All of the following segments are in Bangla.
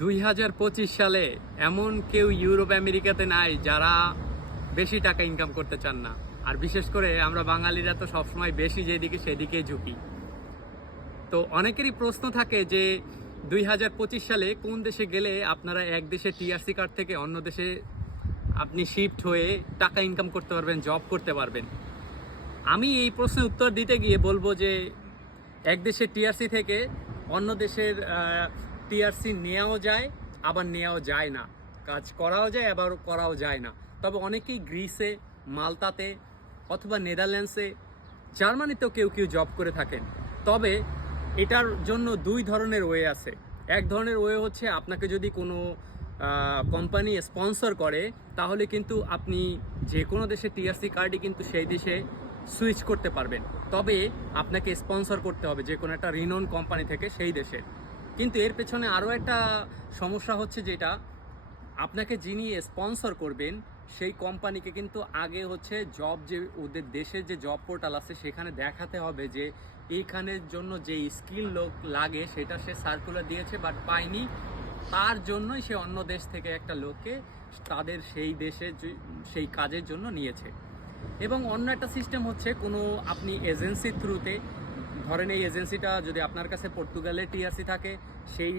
2025 সালে এমন কেউ ইউরোপ আমেরিকাতে নাই যারা বেশি টাকা ইনকাম করতে চান না। আর বিশেষ করে আমরা বাঙালিরা তো সবসময় বেশি যেদিকে সেদিকেই ঝুঁকি। তো অনেকেরই প্রশ্ন থাকে যে 2025 সালে কোন দেশে গেলে আপনারা এক দেশে টিআরসি কার্ড থেকে অন্য দেশে আপনি শিফট হয়ে টাকা ইনকাম করতে পারবেন, জব করতে পারবেন। আমি এই প্রশ্নের উত্তর দিতে গিয়ে বলবো যে এক দেশের টিআরসি থেকে অন্য দেশের টিআরসি নেওয়াও যায়, আবার নেওয়াও যায় না। কাজ করাও যায়, আবার করাও যায় না। তবে অনেকেই গ্রিসে, মাল্টাতে অথবা নেদারল্যান্ডসে, জার্মানিতেও কেউ কেউ জব করে থাকেন। তবে এটার জন্য দুই ধরনের ওয়ে আছে। এক ধরনের ওয়ে হচ্ছে আপনাকে যদি কোনো কোম্পানি স্পন্সর করে তাহলে কিন্তু আপনি যে কোনো দেশে টিআরসি কার্ডই কিন্তু সেই দেশে সুইচ করতে পারবেন। তবে আপনাকে স্পন্সর করতে হবে যে কোনো একটা রিনোন কোম্পানি থেকে সেই দেশের। কিন্তু এর পেছনে আরও একটা সমস্যা হচ্ছে, যেটা আপনাকে যিনি স্পন্সর করবেন সেই কোম্পানিকে কিন্তু আগে হচ্ছে জব, যে ওদের দেশের যে জব পোর্টাল আছে সেখানে দেখাতে হবে যে এইখানের জন্য যে স্কিল লোক লাগে সেটা সে সার্কুলার দিয়েছে বাট পায়নি, তার জন্যই সে অন্য দেশ থেকে একটা লোককে তাদের সেই দেশে সেই কাজের জন্য নিয়েছে। এবং অন্য একটা সিস্টেম হচ্ছে, কোনো আপনি এজেন্সির থ্রুতে, ধরেন এই এজেন্সিটা যদি আপনার কাছে পর্তুগালের টিআরসি থাকে, সেই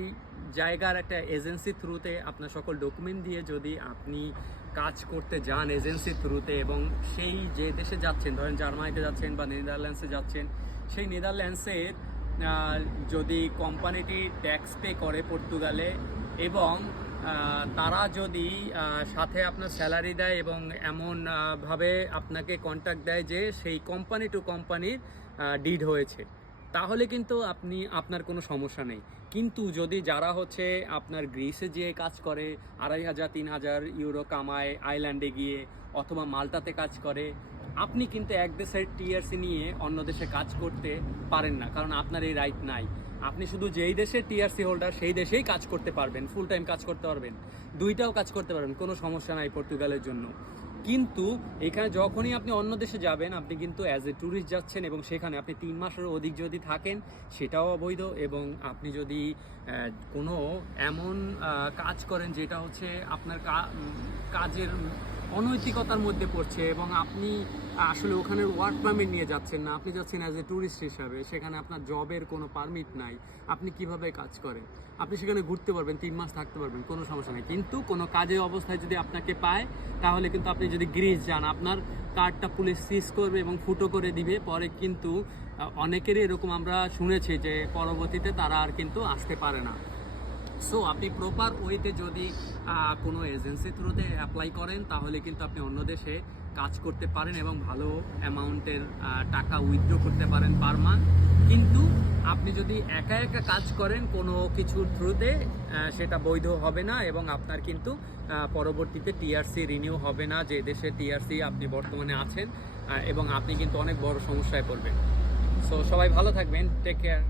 জায়গার একটা এজেন্সির থ্রুতে আপনার সকল ডকুমেন্ট দিয়ে যদি আপনি কাজ করতে যান এজেন্সির থ্রুতে, এবং সেই যে দেশে যাচ্ছেন, ধরেন জার্মানিতে যাচ্ছেন বা নেদারল্যান্ডসে যাচ্ছেন, সেই নেদারল্যান্ডসের যদি কোম্পানিটি ট্যাক্স পে করে পর্তুগালে এবং তারা যদি সাথে আপনার স্যালারি দেয় এবং এমনভাবে আপনাকে কন্ট্যাক্ট দেয় যে সেই কোম্পানি টু কোম্পানির ডিড হয়েছে, তাহলে কিন্তু আপনার কোনো সমস্যা নেই। কিন্তু যদি যারা হচ্ছে আপনার গ্রিসে যেয়ে কাজ করে 2500-3000 ইউরো কামায় আইল্যান্ডে গিয়ে, অথবা মাল্টাতে কাজ করে, আপনি কিন্তু এক দেশের টিআরসি নিয়ে অন্য দেশে কাজ করতে পারেন না, কারণ আপনার এই রাইট নাই। আপনি শুধু যেই দেশের টিআরসি হোল্ডার সেই দেশেই কাজ করতে পারবেন, ফুল টাইম কাজ করতে পারবেন, দুইটাও কাজ করতে পারবেন, কোনো সমস্যা নাই পর্তুগালের জন্য। কিন্তু এখানে যখনই আপনি অন্য দেশে যাবেন, আপনি কিন্তু অ্যাজ এ ট্যুরিস্ট যাচ্ছেন এবং সেখানে আপনি 3 মাসেরও অধিক যদি থাকেন সেটাও অবৈধ। এবং আপনি যদি কোনো এমন কাজ করেন যেটা হচ্ছে আপনার কাজের অনৈতিকতার মধ্যে পড়ছে এবং আপনি আসলে ওখানে ওয়ার্ক পারমিট নিয়ে যাচ্ছেন না, আপনি যাচ্ছেন অ্যাজ এ ট্যুরিস্ট হিসাবে, সেখানে আপনার জবের কোনো পারমিট নাই, আপনি কিভাবে কাজ করেন? আপনি সেখানে ঘুরতে পারবেন, 3 মাস থাকতে পারবেন, কোনো সমস্যা নেই। কিন্তু কোনো কাজের অবস্থায় যদি আপনাকে পায়, তাহলে কিন্তু আপনি যদি গ্রিস যান, আপনার কার্ডটা পুলিশ সিজ করবে এবং ফুটো করে দিবে। পরে কিন্তু অনেকেরই এরকম আমরা শুনেছি যে পরবর্তীতে তারা আর কিন্তু আসতে পারে না। সো আপনি প্রপার ওয়েতে যদি কোনো এজেন্সি থ্রুতে অ্যাপ্লাই করেন, তাহলে কিন্তু আপনি অন্য দেশে কাজ করতে পারেন এবং ভালো অ্যামাউন্টের টাকা উইথড্র করতে পারেন পার মান্থ। কিন্তু আপনি যদি একা একা কাজ করেন কোনো কিছুর থ্রুতে, সেটা বৈধ হবে না এবং আপনার কিন্তু পরবর্তীতে টিআরসি রিনিউ হবে না যে দেশে টিআরসি আপনি বর্তমানে আছেন, এবং আপনি কিন্তু অনেক বড় সমস্যায় পড়বেন। সো সবাই ভালো থাকবেন, টেক কেয়ার।